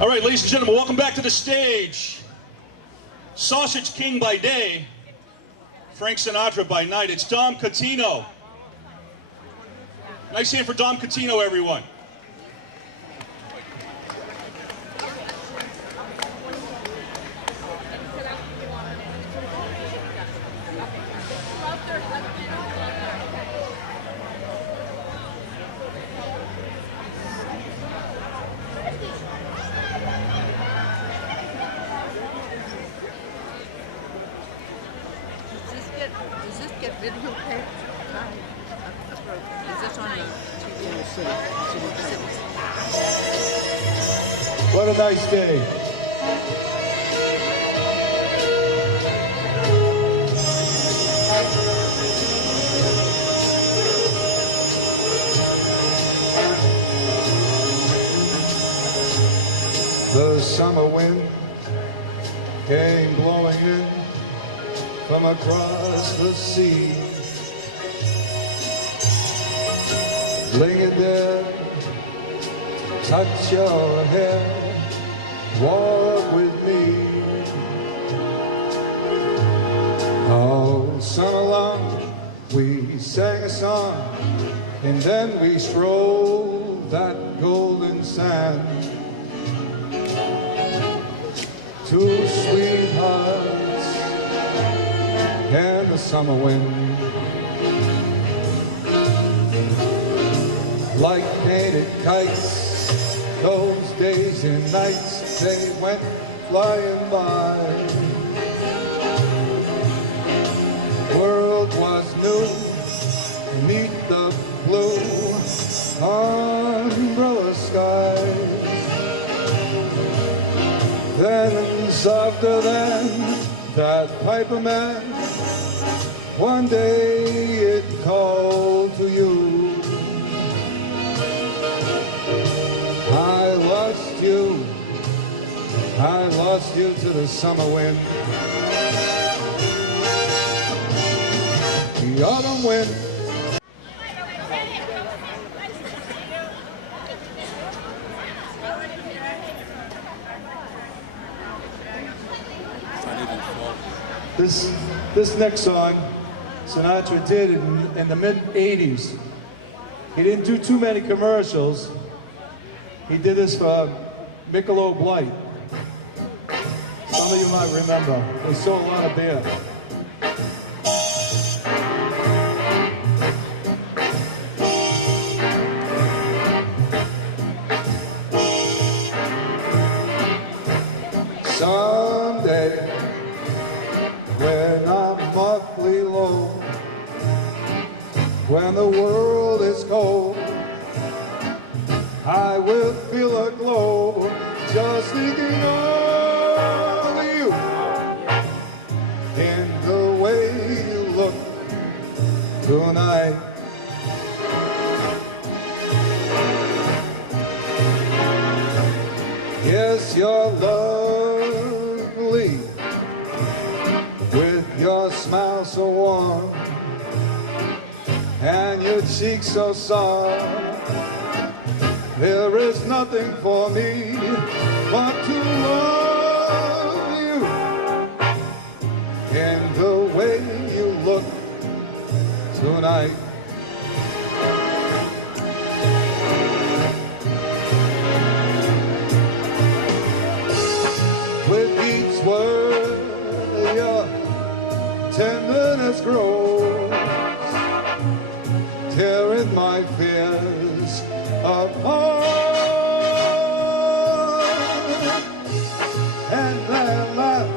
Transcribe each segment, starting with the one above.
All right, ladies and gentlemen, welcome back to the stage. Sausage King by day, Frank Sinatra by night. It's Dom Catino. Nice hand for Dom Catino, everyone. Does this get videotaped? Is this on the TV? What a nice day. The summer wind came blowing in from across the sea. Linger there, touch your hair, walk with me. All summer long we sang a song, and then we strolled that golden sand. Two sweethearts and the summer wind, like painted kites, those days and nights they went flying by. World was new, beneath the blue umbrella skies. Then softer than that piper man, one day it called to you. I lost you to the summer wind, the autumn wind. This next song, Sinatra did in the mid-'80s. He didn't do too many commercials. He did this for Michelob Light. Some of you might remember. They sold a lot of beer. Someday, when I'm awfully low, when the world is cold, I will feel a glow just thinking of you, in the way you look tonight. Yes, you're lovely, with your smile so warm and your cheeks so soft. There is nothing for me but to love you, in the way you look tonight. With each word your tenderness grows, tearing my fears apart. And that laugh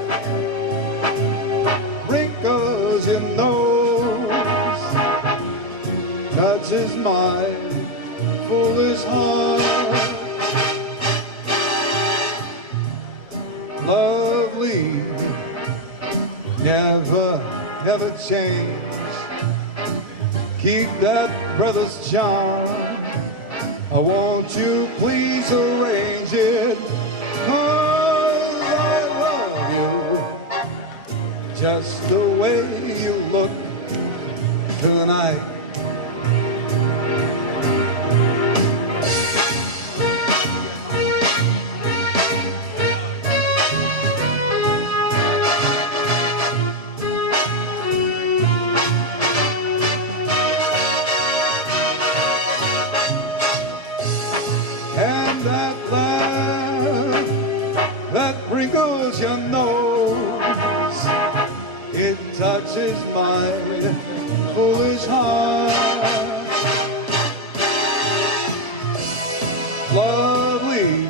wrinkles your nose, touches my foolish heart. Lovely, never change. Keep that brother's charm. Won't you please arrange it? 'Cause I love you just the way you look tonight. that laugh that wrinkles your nose. It touches my foolish heart. Lovely,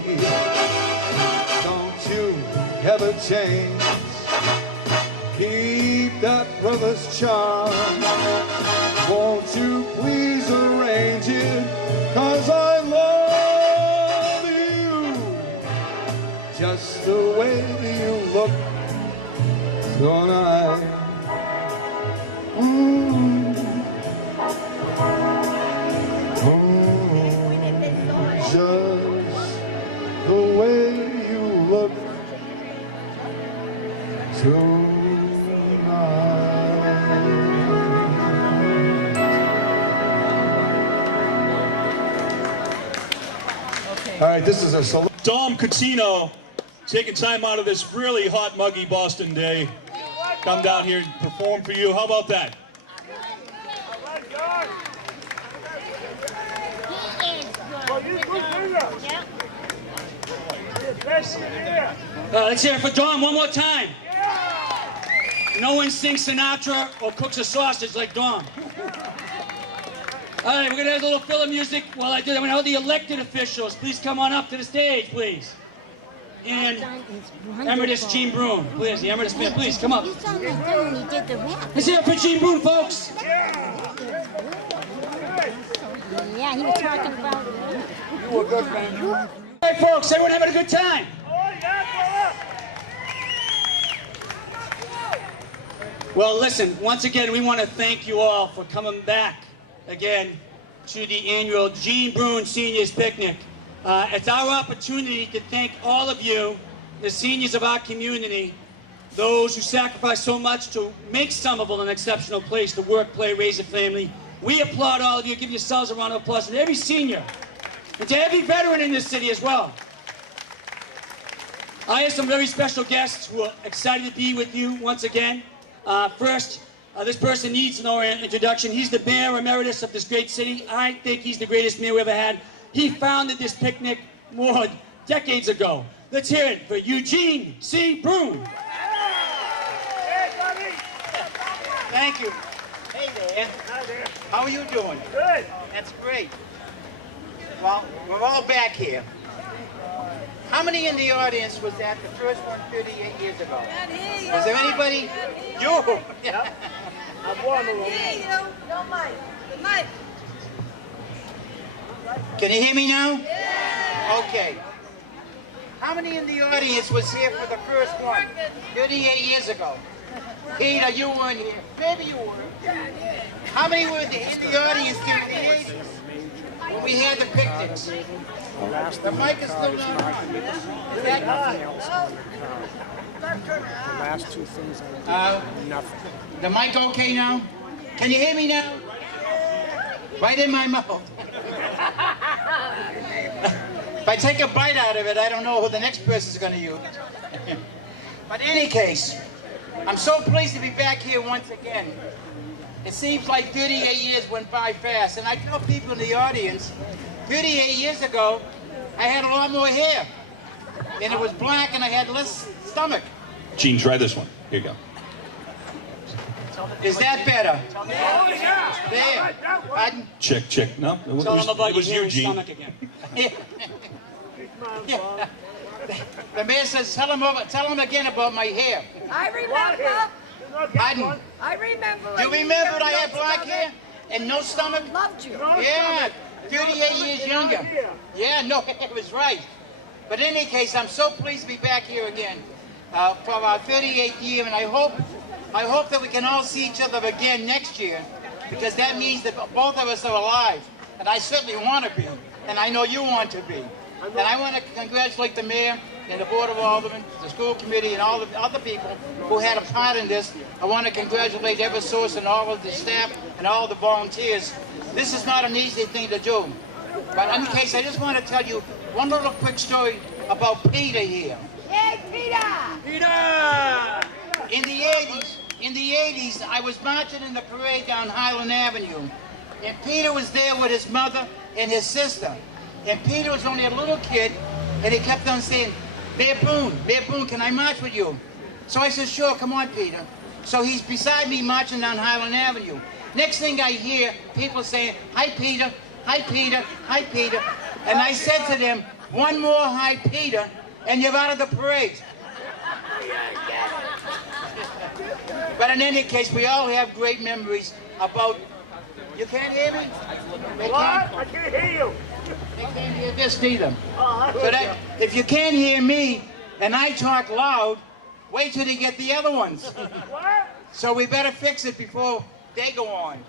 don't you ever change. Keep that brother's charm. Won't you please arrange it? 'Cause I love you just the way you look tonight. Just the way you look tonight. All right, this is a solo. Dom Catino taking time out of this really hot, muggy Boston day. Come down here and perform for you. How about that? Let's hear it for Dom one more time. No one sings Sinatra or cooks a sausage like Dom. All right, we're going to have a little filler music while I do that. I'm going to have the elected officials. Please come on up to the stage, please. And Emeritus Gene Brune, please. The Emeritus man, please come up. You sound like that when he did the rap. Let's hear it for Gene Brune, folks. Yeah, he was talking about... All right, folks, everyone having a good time? Well, listen, once again, we want to thank you all for coming back again to the annual Gene Brune Seniors Picnic. It's our opportunity to thank all of you, the seniors of our community, those who sacrifice so much to make Somerville an exceptional place to work, play, raise a family. We applaud all of you. Give yourselves a round of applause to every senior and to every veteran in this city as well. I have some very special guests who are excited to be with you once again. First, this person needs no introduction. He's the mayor emeritus of this great city. I think he's the greatest mayor we ever had. He founded this picnic more decades ago. Let's hear it for Eugene C. Brune. Thank you. Hey there. Hi there. How are you doing? Good. That's great. Well, we're all back here. How many in the audience was at the first one 38 years ago? Was there anybody? You? Yeah. I'm one of them. Can you hear me now? Okay. How many in the audience was here for the first one 38 years ago? Peter, you weren't here. Maybe you were. How many were in the audience during the 80s when we had the picnics? The mic is still not on. Is that The last two things I did, nothing. the mic okay now? Can you hear me now? Right in my mouth. If I take a bite out of it, I don't know who the next person's going to use. But in any case, I'm so pleased to be back here once again. It seems like 38 years went by fast, and I tell people in the audience, 38 years ago, I had a lot more hair, and it was black, and I had less stomach. Gene, try this one. Here you go. Is that better? Oh, yeah. There. Pardon? Check, check. No, it Tell them about it was your hair you, and Gene. stomach again. Yeah. The man says, tell him again about my hair. I remember. Pardon? I remember. You remember I had black hair and no stomach? Loved you. Yeah, 38 years younger. Yeah, no, it was right. But in any case, I'm so pleased to be back here again for our 38th year, and I hope that we can all see each other again next year, because that means that both of us are alive, and I certainly want to be, and I know you want to be. And I want to congratulate the mayor and the Board of Aldermen, the school committee, and all the other people who had a part in this. I want to congratulate Eversource and all of the staff and all the volunteers. This is not an easy thing to do. But in any case, I just want to tell you one little quick story about Peter here. Hey, Peter! In the 80s, I was marching in the parade down Highland Avenue, and Peter was there with his mother and his sister. And Peter was only a little kid, and he kept on saying, Mayor Boone, can I march with you? So I said, sure, come on, Peter. So he's beside me marching down Highland Avenue. Next thing I hear, people saying, hi, Peter, hi, Peter, hi, Peter. And I said to them, one more hi, Peter, and you're out of the parade. But in any case, we all have great memories about... You can't hear me? What? I can't hear you. They can't hear this either. So that, if you can't hear me and I talk loud, wait till they get the other ones. What? So we better fix it before they go on.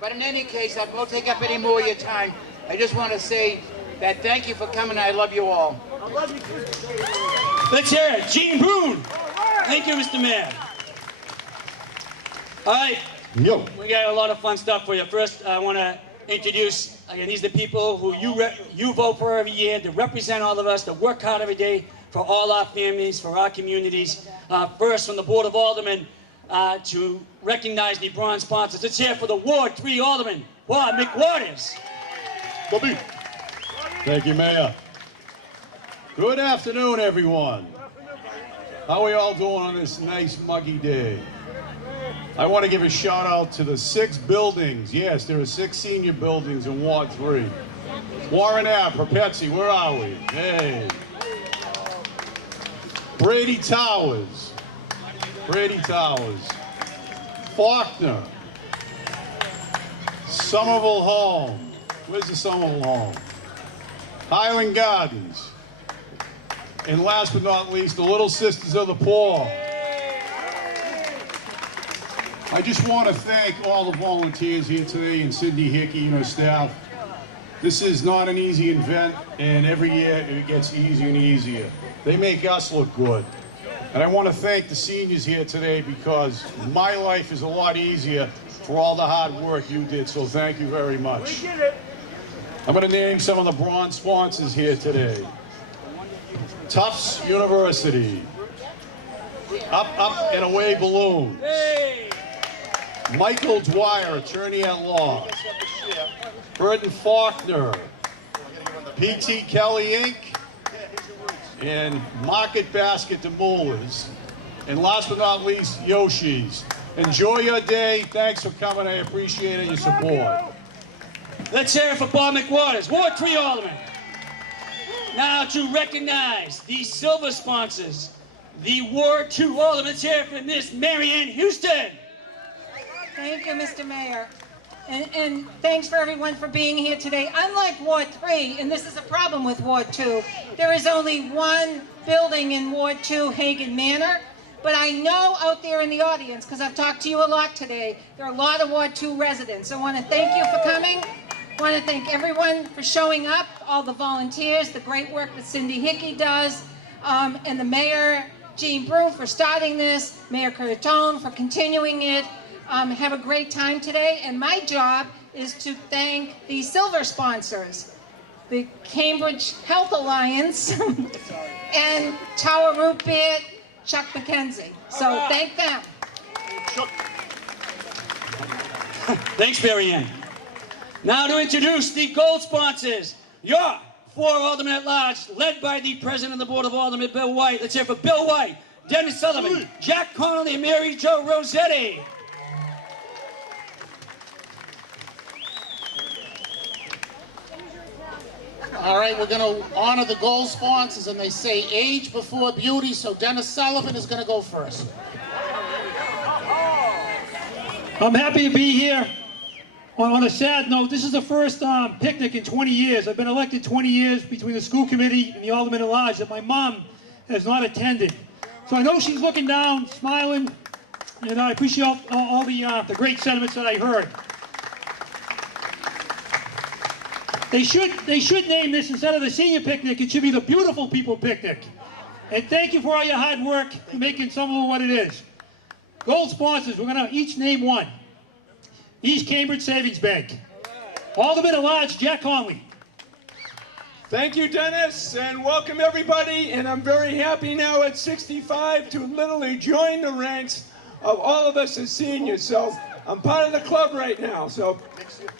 But in any case, I won't take up any more of your time. I just want to say that thank you for coming. I love you all. I love you too. Let's hear it. Gene Boone. Thank you, Mr. Mayor. All right. Yo. We got a lot of fun stuff for you. First, I want to introduce, again, these are the people who you vote for every year to represent all of us, to work hard every day for all our families, for our communities. First, from the Board of Aldermen, to recognize the bronze sponsors. Let's hear it for the Ward 3 Alderman, Bob McWaters. Bobby. Thank you, Mayor. Good afternoon, everyone. How are we all doing on this nice muggy day? I want to give a shout out to the 6 buildings. Yes, there are 6 senior buildings in Ward 3. Warren Ave, Perpetzi, where are we? Hey. Brady Towers. Faulkner. Somerville Home. Where's the Somerville Home? Highland Gardens. And last but not least, the Little Sisters of the Poor. I just want to thank all the volunteers here today and Cindy Hickey and her staff. This is not an easy event, and every year it gets easier and easier. They make us look good. And I want to thank the seniors here today because my life is a lot easier for all the hard work you did, so thank you very much. We did it. I'm going to name some of the bronze sponsors here today. Tufts University. Up, and away balloons. Hey! Michael Dwyer, attorney at law. Burton Faulkner. P.T. Kelly Inc. And Market Basket to Moolers. And last but not least, Yoshi's. Enjoy your day. Thanks for coming. I appreciate it, your support. Let's hear it for Bob McWaters, Ward 3 Alderman. Now to recognize the silver sponsors, the Ward 2 Alderman. Let's hear it for Miss Marianne Houston. Thank you, Mr. Mayor. And thanks for everyone for being here today. Unlike Ward 3, and this is a problem with Ward 2, there is only one building in Ward 2, Hagan Manor. But I know out there in the audience, because I've talked to you a lot today, there are a lot of Ward 2 residents. I want to thank you for coming. I want to thank everyone for showing up, all the volunteers, the great work that Cindy Hickey does, and the Mayor, Gene Boone, for starting this, Mayor Curtone for continuing it. Have a great time today, and my job is to thank the silver sponsors, the Cambridge Health Alliance and Tower Root Beer, Chuck McKenzie. So thank them. Thanks, Marianne. Now to introduce the gold sponsors, your 4 Aldermen at Large, led by the President of the Board of Aldermen, Bill White. Let's hear for Bill White, Dennis Sullivan, Jack Connolly, and Mary Jo Rossetti. All right, we're going to honor the gold sponsors, and they say age before beauty, so Dennis Sullivan is going to go first. I'm happy to be here. On a sad note, this is the first picnic in 20 years. I've been elected 20 years between the school committee and the Aldermen at Large that my mom has not attended. So I know she's looking down, smiling, and I appreciate all the great sentiments that I heard. They should name this, instead of the senior picnic, it should be the beautiful people picnic. And thank you for all your hard work for making Somerville what it is. Gold sponsors, we're going to each name one. East Cambridge Savings Bank. Alderman at Large, Jack Conley. Thank you, Dennis, and welcome everybody. And I'm very happy now at 65 to literally join the ranks of all of us as seniors. So I'm part of the club right now,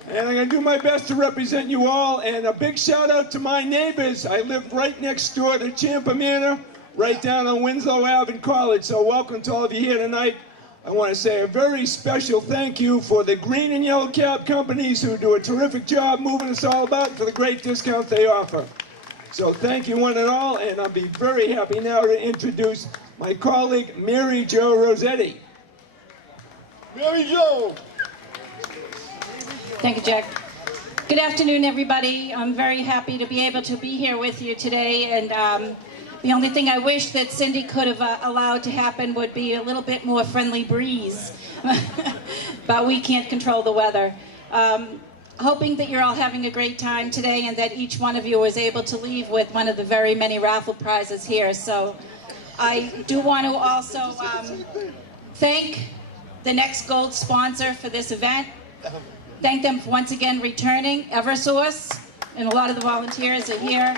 and I'm going to do my best to represent you all. And a big shout out to my neighbors. I live right next door to Champa Manor, right down on Winslow Ave in College. So welcome to all of you here tonight. I want to say a very special thank you for the green and yellow cab companies who do a terrific job moving us all about for the great discounts they offer. So thank you one and all, and I'll be very happy now to introduce my colleague, Mary Jo Rossetti. Mary Jo! Thank you, Jack. Good afternoon, everybody. I'm very happy to be able to be here with you today, and the only thing I wish that Cindy could have allowed to happen would be a little bit more friendly breeze, but we can't control the weather. Hoping that you're all having a great time today and that each one of you was able to leave with one of the very many raffle prizes here. So I do want to also thank the next gold sponsor for this event. Thank them for once again returning, Eversource, and a lot of the volunteers are here.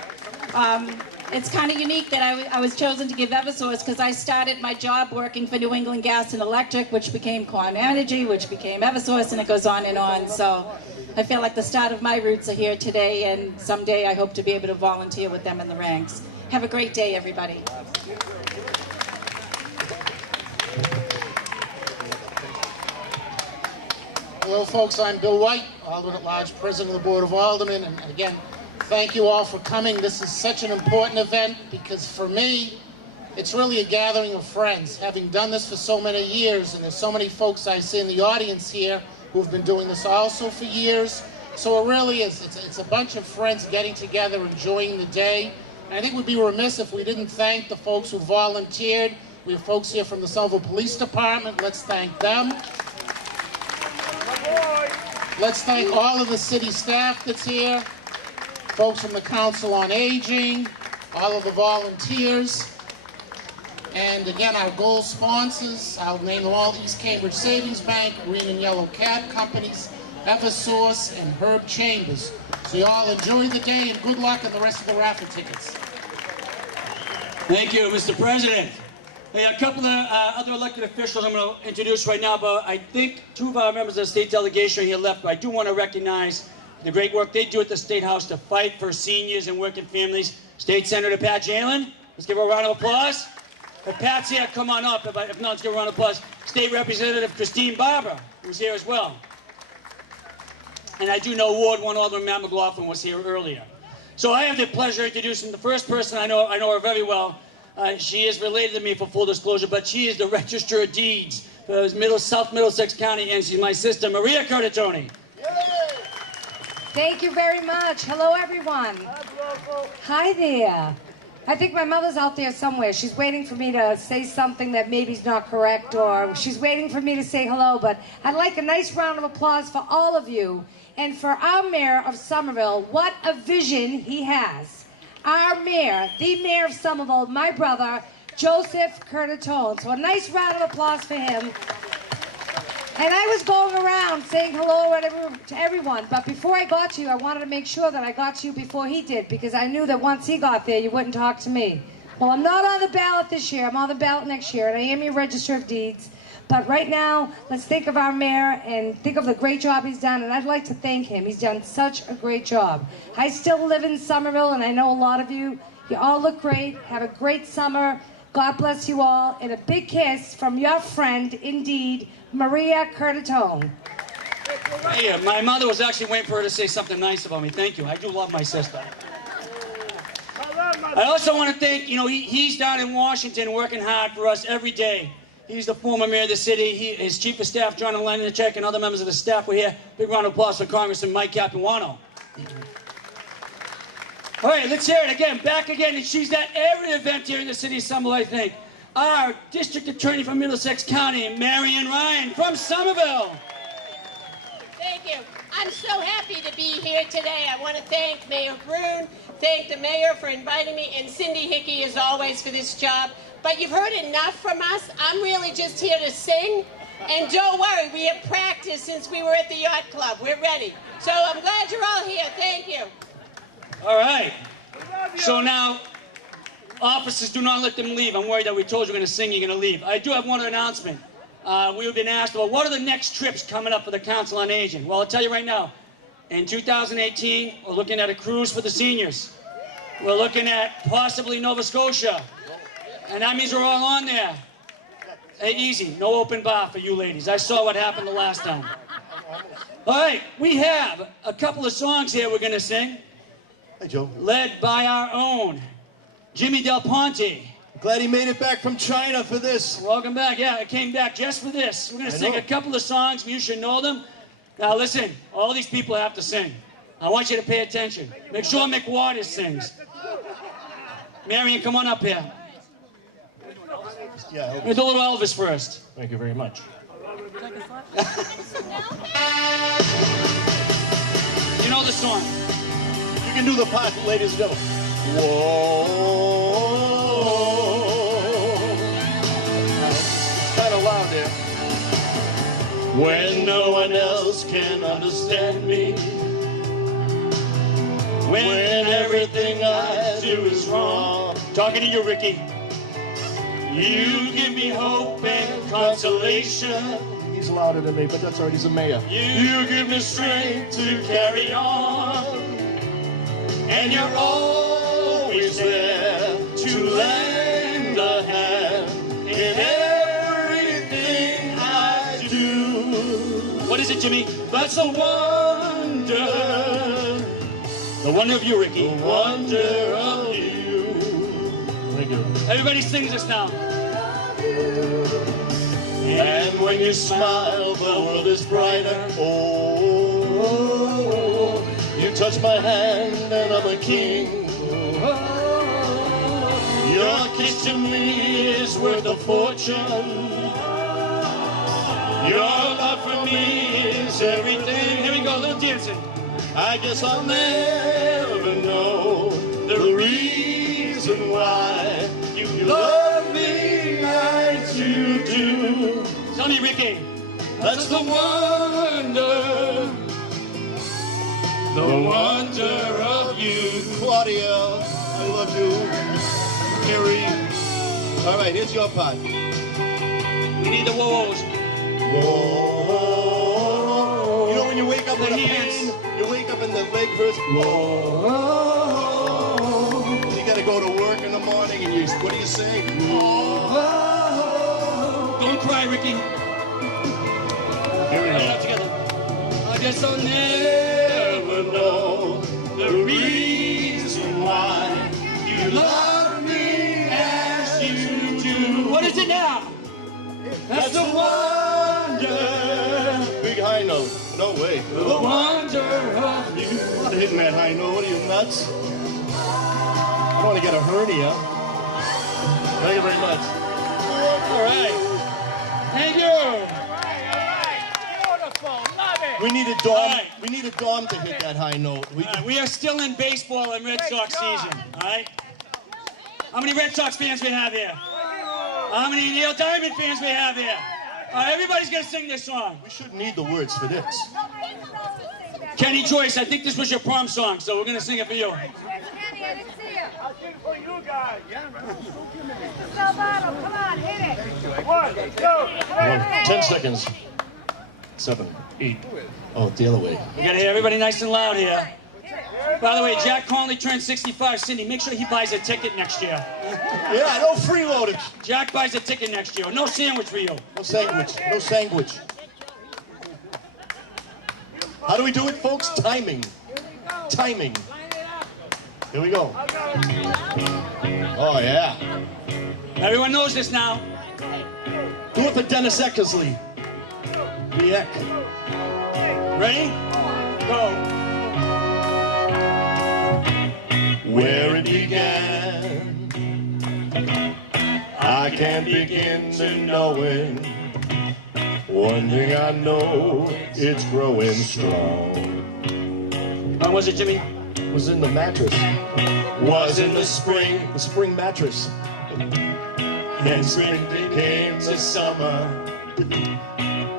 It's kind of unique that I was chosen to give Eversource because I started my job working for New England Gas and Electric, which became Quantum Energy, which became Eversource, and it goes on and on. So I feel like the start of my roots are here today, and someday I hope to be able to volunteer with them in the ranks. Have a great day, everybody. Hello, folks. I'm Bill White, Alderman at Large, President of the Board of Aldermen, and again, thank you all for coming. This is such an important event because for me, it's really a gathering of friends. Having done this for so many years, and there's so many folks I see in the audience here who've been doing this also for years. So it really is, it's a bunch of friends getting together, enjoying the day. And I think we'd be remiss if we didn't thank the folks who volunteered. We have folks here from the Somerville Police Department. Let's thank them. Let's thank all of the city staff that's here. Folks from the Council on Aging, all of the volunteers, and again, our gold sponsors, I'll name them all: East Cambridge Savings Bank, Green and Yellow Cab Companies, Eversource, and Herb Chambers. So you all enjoy the day and good luck on the rest of the raffle tickets. Thank you, Mr. President. Hey, a couple of other elected officials I'm going to introduce right now, but I think two of our members of the state delegation are here left, but I do want to recognize the great work they do at the State House to fight for seniors and working families. State Senator Pat Jalen, let's give her a round of applause. If Pat's here, come on up. If not, let's give her a round of applause. State Representative Christine Barber, who's here as well. And I do know Ward 1 Alderman Matt McLaughlin was here earlier. So I have the pleasure of introducing the first person I know her very well. She is related to me for full disclosure, but she is the Register of Deeds for South Middlesex County, and she's my sister, Maria Curtatone. Thank you very much. Hello, everyone. Hi there. I think my mother's out there somewhere. She's waiting for me to say something that maybe is not correct, or she's waiting for me to say hello, but I'd like a nice round of applause for all of you and for our mayor of Somerville. What a vision he has. Our mayor, the mayor of Somerville, my brother, Joseph Curtatone. So a nice round of applause for him. And I was going around saying hello to everyone, but before I got to you, I wanted to make sure that I got to you before he did, because I knew that once he got there, you wouldn't talk to me. Well, I'm not on the ballot this year. I'm on the ballot next year, and I am your Register of Deeds. But right now, let's think of our mayor and think of the great job he's done, and I'd like to thank him. He's done such a great job. I still live in Somerville, and I know a lot of you. You all look great. Have a great summer. God bless you all. And a big kiss from your friend, indeed, Maria Curtatone. Hey, my mother was actually waiting for her to say something nice about me. Thank you. I do love my sister. I also want to thank, he's down in Washington working hard for us every day. He's the former mayor of the city. His chief of staff, John Lenachek, and other members of the staff were here. Big round of applause for Congressman Mike Capuano. All right, let's hear it again. Back again, and she's at every event here in the city of Somerville, I think. Our district attorney from Middlesex County, Marion Ryan from Somerville. Thank you. I'm so happy to be here today. I want to thank Mayor Brune, thank the mayor for inviting me, and Cindy Hickey, as always, for this job. But you've heard enough from us. I'm really just here to sing. And don't worry, we have practiced since we were at the yacht club. We're ready. So I'm glad you're all here. Thank you. All right. So now, officers, do not let them leave. I'm worried that we told you we're going to sing, you're going to leave. I do have one announcement. we've been asked, well, what are the next trips coming up for the Council on Aging? Well, I'll tell you right now, in 2018, we're looking at a cruise for the seniors. We're looking at possibly Nova Scotia. And that means we're all on there. Hey, easy, no open bar for you ladies. I saw what happened the last time. All right, we have a couple of songs here we're gonna sing. Hey, Joe. Led by our own Jimmy Del Ponte. Glad he made it back from China for this. Welcome back. Yeah, I came back just for this. We're going to sing a couple of songs. You should know them. Now, listen, all these people have to sing. I want you to pay attention. Make sure Mick Waters sings. Marion, come on up here. Yeah, We'll do a little Elvis first. Thank you very much. You know the song. You can do the part, ladies and gentlemen. Whoa. Kind of loud there. When no one else can understand me, when everything I do is wrong. Talking to you, Ricky. You give me hope and consolation. He's louder than me, but that's all right, he's a mayor. You give me strength to carry on. And you're always there to lend a hand in everything I do. What is it, Jimmy? That's the wonder. The wonder of you, Ricky. The wonder of you. Thank you. Everybody sings this now. And when you smile, the world is brighter. Oh, you touch my hand and I'm a king. Your kiss to me is worth a fortune. Your love for me is everything. Here we go, a little dancing. I guess I'll never know the reason why you love me as you do. Tell me, Ricky. That's the wonder. The wonder of you. Claudia, I love you. Harry. All right, here's your part. We need the woes. Whoa. You know when you wake up with a pain, you wake up and the leg hurts. Whoa. You gotta go to work in the morning and you, what do you say? Whoa. Don't cry, Ricky. Here we go. Get it up together. I guess I'll never know the reason why you love me as you do. What is it now? That's the wonder. Big high note. No way. The wonder of you. I'm not hitting that high note. What are you, nuts? I don't want to get a hernia. Thank you very much. All right. Thank you. We needed Dom. Right. We needed Dom to hit that high note. We are still in baseball and Red Sox season. All right. How many Red Sox fans we have here? How many Neil Diamond fans we have here? Everybody's gonna sing this song. We shouldn't need the words for this. Kenny Joyce, I think this was your prom song, so we're gonna sing it for you. Kenny, I didn't see you. I'll sing for you guys. Salvato, come on, hit it. 1, 2, 3. 10 seconds. 7, 8. Oh, the other way. We gotta hear everybody nice and loud here. By the way, Jack Conley turned 65. Cindy, make sure he buys a ticket next year. Yeah, no freeloading. Jack buys a ticket next year. No sandwich for you. No sandwich. No sandwich. How do we do it, folks? Timing. Timing. Here we go. Oh, yeah. Everyone knows this now. Do it for Dennis Eckersley. The Eck. Ready? Go. Where it began, I can't begin to know it. One thing I know, it's growing strong. When was it, Jimmy? Was in the mattress. Was in the spring mattress. Then spring became the summer.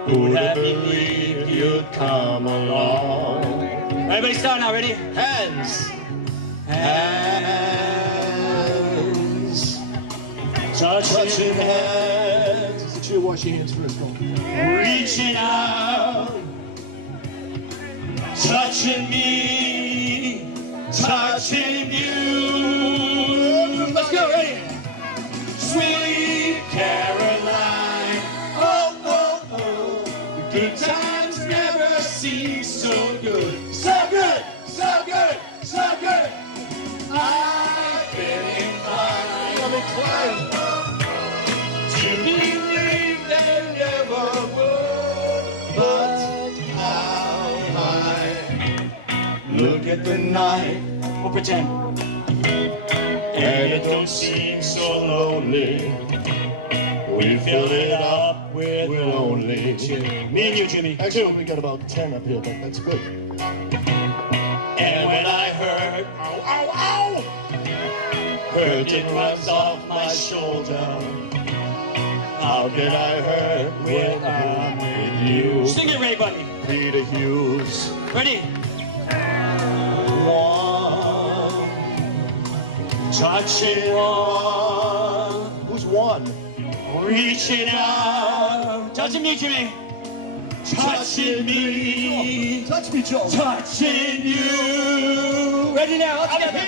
Who'd have believed you'd come along? Everybody start now, ready? Hands. Hands. Touching hands. you wash your hands first. Go. Reaching out, touching me, touching you. Let's go, ready? Sweet Caroline, oh, oh, oh, good times never seem so good. So good, so good, so good. I've been inclined, to believe they never would, but how I look at the night, we'll pretend, and it don't seem so lonely. We fill it up with lonely. Me and you, Jimmy. Actually, we got about 10 up here, but that's good. And when I heard, ow, ow, ow, hurt it runs off my shoulder. How can I hurt when I'm with you? Sing it, Ray, buddy. Peter Hughes. Ready? One, touching one. Who's one? Reaching out. Touching me, Jimmy. Touching me. Touch me, Joe. Touching you. Ready now, all together.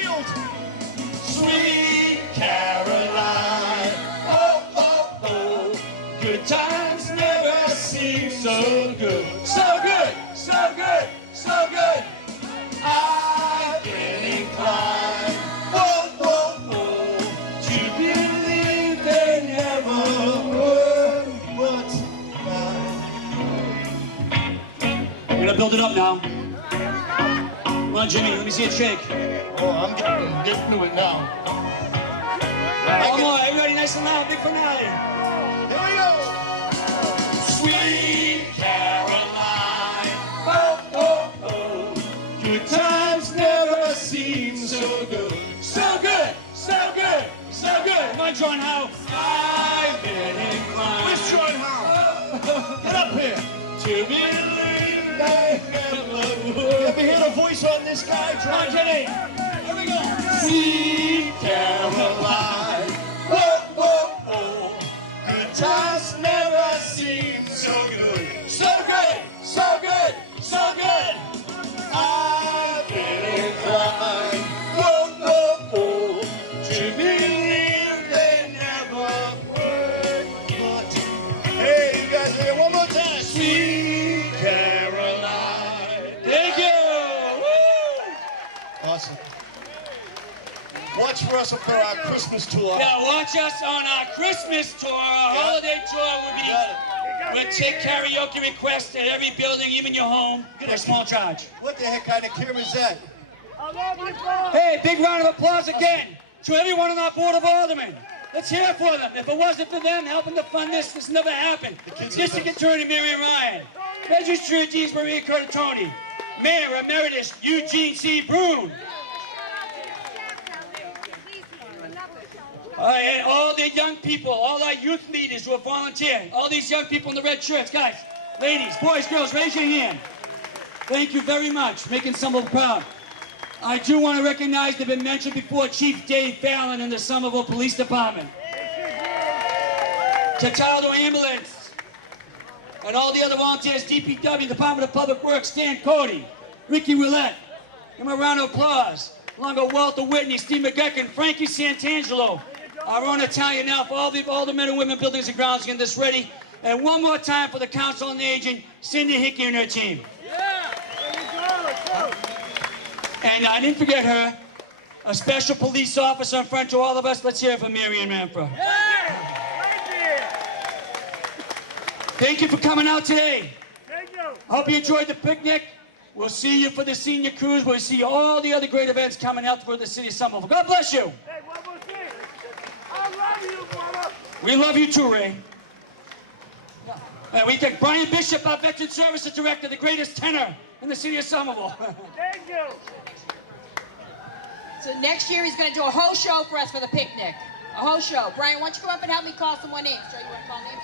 Sweet Caroline. Oh, oh, oh. Good times never seem so good. So good, so good, so good. I've been inclined. Oh, oh, oh. To believe they never would. But we're gonna build it up now. Come on, Jimmy, let me see it shake. Oh, I'm getting to it now. One more, everybody nice and loud, big finale. Here we go. Sweet Caroline, oh, oh, oh. Good times never seem so good. So good, so good, so good. Come on, John Howe. I've been inclined. Where's John Howe? Get up here. To believe they never would. You ever hear the voice on this guy? Come on, Jenny. Here we go. Sweet Caroline, oh, oh, oh. Good times never seem so good. So good, so good, so good. I've been inclined, oh, oh, oh, to believe they never would. But Hey, you guys here one more time. Sweet Caroline. Thank you. Woo! Awesome. Watch for us for our Christmas tour. Now watch us on our Christmas tour, our holiday tour. We'll take karaoke requests at every building, even your home, for a small charge. What the heck kind of camera is that? Hey, big round of applause again to everyone on our Board of Aldermen. Let's hear it for them. If it wasn't for them helping to fund this never happened. District Attorney Marion Ryan, Registrar of Deeds Maria Curtatoni, Mayor Emeritus Eugene C. Brune, and all the young people, all our youth leaders who have volunteered, all these young people in the red shirts, guys, ladies, boys, girls, raise your hand. Thank you very much, making Somerville proud. I do want to recognize, they've been mentioned before, Chief Dave Fallon in the Somerville Police Department. Cataldo Ambulance, and all the other volunteers, DPW, Department of Public Works, Stan Cody, Ricky Roulette. Give them a round of applause. Along with Walter Whitney, Steve McGuckin, Frankie Santangelo, our own Italian Elf, all the men and women, buildings and grounds, getting this ready. And one more time for the Council on Aging, Cindy Hickey and her team. Yeah! There you go, let's go! And I didn't forget her, a special police officer in front to all of us. Let's hear it for Marion Manfra. Thank you for coming out today. Thank you. I hope you enjoyed the picnic. We'll see you for the senior cruise. We'll see all the other great events coming out for the city of Somerville. God bless you. Hey, one more thing. I love you, brother. We love you too, Ray. And we thank Brian Bishop, our Veteran Services Director, the greatest tenor in the city of Somerville. Thank you. So next year he's going to do a whole show for us for the picnic. A whole show. Brian, why don't you come up and help me call some more names? Joe, you want to call names?